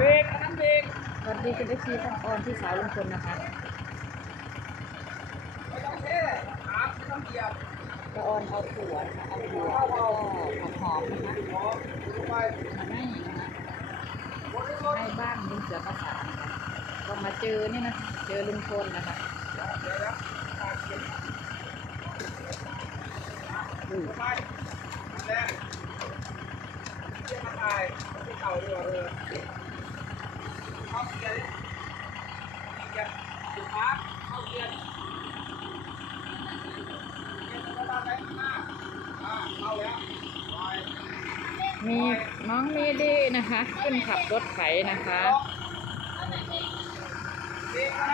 เบรกอันนั้นเบรกสวัสดีคุณเอฟซีทั้งออนที่สาวลุงพลนะคะไม่ต้องเท่ขาไม่ต้องเหยียบกระออนเอาถั่วนะคะเอาถั่วแล้วก็หอมนะคะมาให้นะคะให้บ้านลุงเสือภาษาก็มาเจอนี่นะเจอลุงพลนะคะเดี๋ยวเดี๋ยวนะลงไปแหละเรียกมาตายที่เข่าดีกว่าเออ เข้าเกียร์ดิเกียร์จุดพักเข้าเกียร์ดิเกียร์จะมาได้ข้างหน้าอ่าเข้าแล้วลอยมีน้องมีดีนะคะขึ้นขับรถไถนะคะ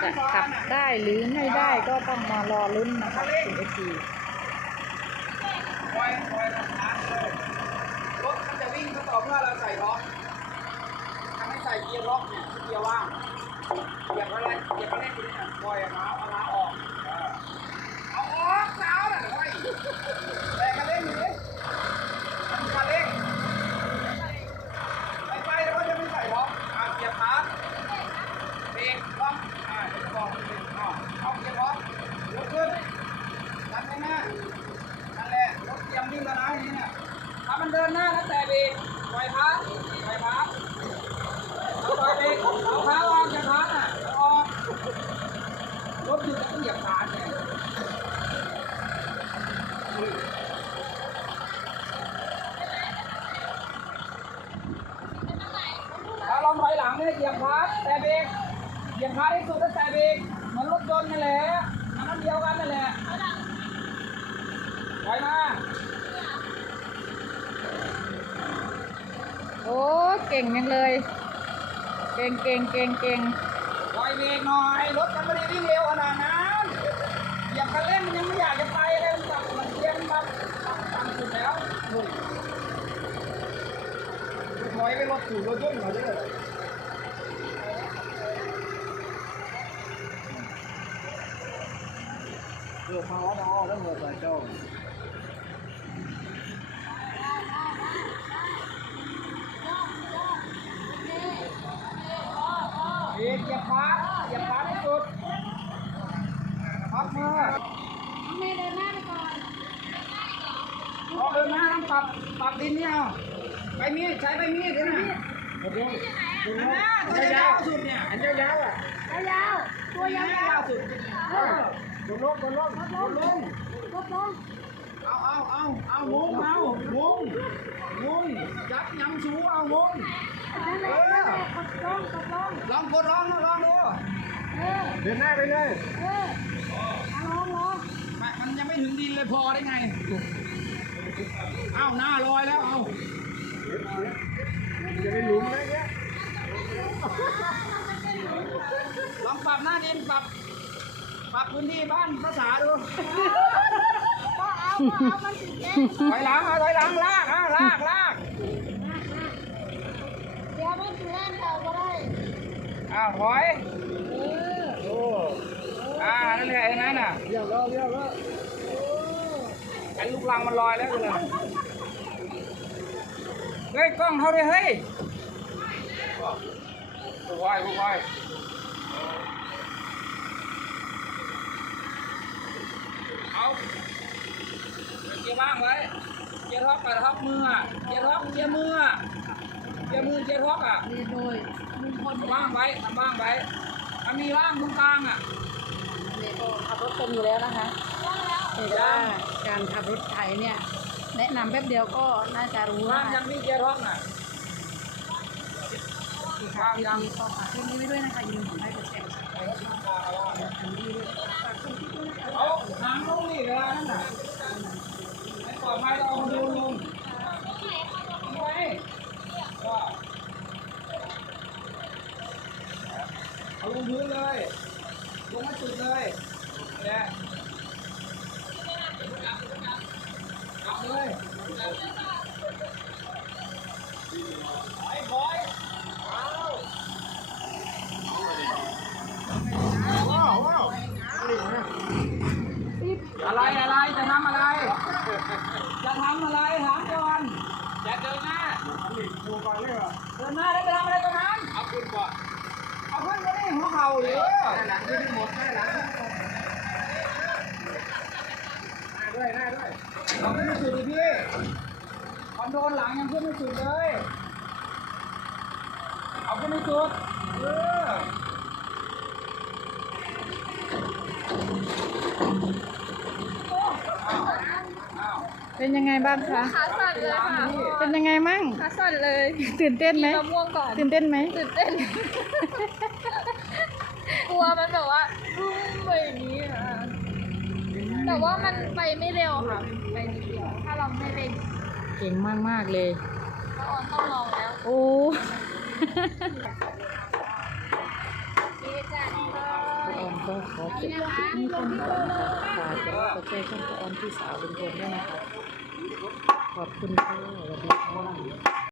จะขับได้หรือไม่ได้ก็ต้องมารอลุ้นนะคะคุณเอฟซีปล่อยปล่อยทางเลยรถมันจะวิ่งก็ต่อเมื่อเราใส่ล็อ ใส่เกียร์ล็อกเนี่ยเกียร์ว่างเกียร์อะไรเกียร์อะไรคุณเนี่ยปล่อยมาเอาล้าออกเออเอาออกเท้าน่ะเฮ้ยแต่กระเล่นอยู่ดิมันกระเล่นไปไปแล้วก็จะไม่ใส่ล็อกอ่าเกียร์พาร์ทเบรกล็อกอ่าเดี๋ยวจะบอกเบรกเอาเอาเกียร์ล็อกยกขึ้นดันไปหน้า นั่นแหละรถเตรียมวิ่งแล้วนะทีนี้เนี่ยถ้ามันเดินหน้าแล้วแต่เบรกปล่อยพักปล่อยพักแล้วปล่อยเบรกเอาเท้าวางจะพักอะแล้วออกรถหยุดแล้วก็เหยียบขาเนี่ยถ้าลองถอยหลังเนี่ยเหยียบพักแต่เบรก เหยียบพักที่สุดแล้วแต่เบรกเหมือนรถยนต์นั่นแหละอันนั้นเดียวกันนั่นแหละไปมาโอ้เก่งยังเลย เก่งเก่งเก่งเก่งปล่อยเบรกหน่อยรถมันไม่ได้วิ่งเร็วขนาดนั้นเหยียบคันเร่งมันยังไม่อยากจะไปเลยมันแบบมันเทียนมันต่ำต่ำสุดแล้วนู่นถอยไปรถถูกรถยนต์เขาเด้อเออพาว่าเอาแล้วหัวใส่เจ้าเบรกเหยียบขวาเหยียบขวาที่สุดพักมือ แม่เดินหน้าไปก่อน ออกเดินหน้าต้องปรับปรับดินเนี่ยเอไปมีดใช้ไปมีดด้วยนะอันนั้นตัวยาวสุดเนี่ย อันยาวๆอะ ยาวๆตัวยาวยาวสุดเออ ลงลงลงลงลงลงๆลดลงเอาเอาเอาเอามุงเอามุงมุงยักยังสูเอามุงนั่นแหละนั่นแหละกดลงกดลงลองกดลองลองดูเออเดินหน้าไปเลยเออเอาลงลงมันยังไม่ถึงดินเลยพอได้ไงเอาหน้าลอยแล้วเอาจะไปหลุมอะไรเงี้ยลองปรับหน้าดินปรับ ปรับพื้นที่บ้านภาษาดูก็เอาก็เอามันสิเจ๊ถอยหลังเอาถอยหลังลากเอาลากลากเดี๋ยวมันสิแล่นต่อก็ได้อ้าวถอยเออโอ้อ่านั่นแหละไอ้นั่นน่ะเดี๋ยวแล้วเดี๋ยวแล้วไอ้ลูกลังมันลอยแล้วเลยเฮ้ยกล้องเขาด้วยเฮ้ยผู้วายผู้วาย เอาเกียร์ว่างไว้เกียร์ท็อกกับท็อกมืออะเกียร์ท็อกเกียร์มืออะเกียร์มือเกียร์ท็อกอะเรียนโดยลุงพลทำว่างไว้ทำว่างไว้มันมีว่างตรงกลางอะนี่ก็ขับรถเป็นอยู่แล้วนะคะเห็นว่าการขับรถไถเนี่ยแนะนำแป๊บเดียวก็น่าจะรู้ว่างว่ายังมีเกียร์ท็อกอะที่ค่ะคลิปนี้ก็ฝากคลิปนี้ไว้ด้วยนะคะอย่าลืมกดไลค์กดแชร์กดซับสไครต์กดติดตามดีด้วยฝากคุณที่ด้วยนะคะ เอาหางลงนี่เวลานั่นน่ะไม่ปลอดภัยเราเอามาดูลงนี่ไงก็ เอาลงพื้นเลย ลงมาจุดเลยนี่แหละกลับเลยไอ้บอยเอาว้าวว้าวอะไรอะไรจะทำอะไร จะทำอะไรถามก่อนจะเดินหน้า เดินหน้าแล้วไปทำอะไรตรงนั้นเอาขึ้นก่อนเอาขึ้นก็ได้หัวเข่าเลยหลังขึ้นหมดหลังด้วยหน้าด้วยเอาขึ้นไม่สุดดิพี่คอนโดนหลังยังขึ้นไม่สุดเลย เอาขึ้นไม่สุดเอออ้าวอ้าว เป็นยังไงบ้างคะขาสั่นเลยค่ะเป็นยังไงมั่งขาสั่นเลยตื่นเต้นไหมมะม่วงก่อนตื่นเต้นไหมตื่นเต้น กลัวมันแบบว่ารุ่มไปอย่างนี้อะแต่ว่ามันไปไม่เร็วค่ะไปนิดเดียวถ้าเราไม่เร่งเก่งมากมากๆเลยก็ออนต้องลองแล้วโอ้ดีจ้ะดีเลป้ายออนก็ขอจบคลิปนี้ก่อนนะคะฝากกดไลค์กดแชร์ช่องป้าออนพี่สาวลุงพลด้วยนะคะ ขอบคุณค่ะสวัสดีค่ะ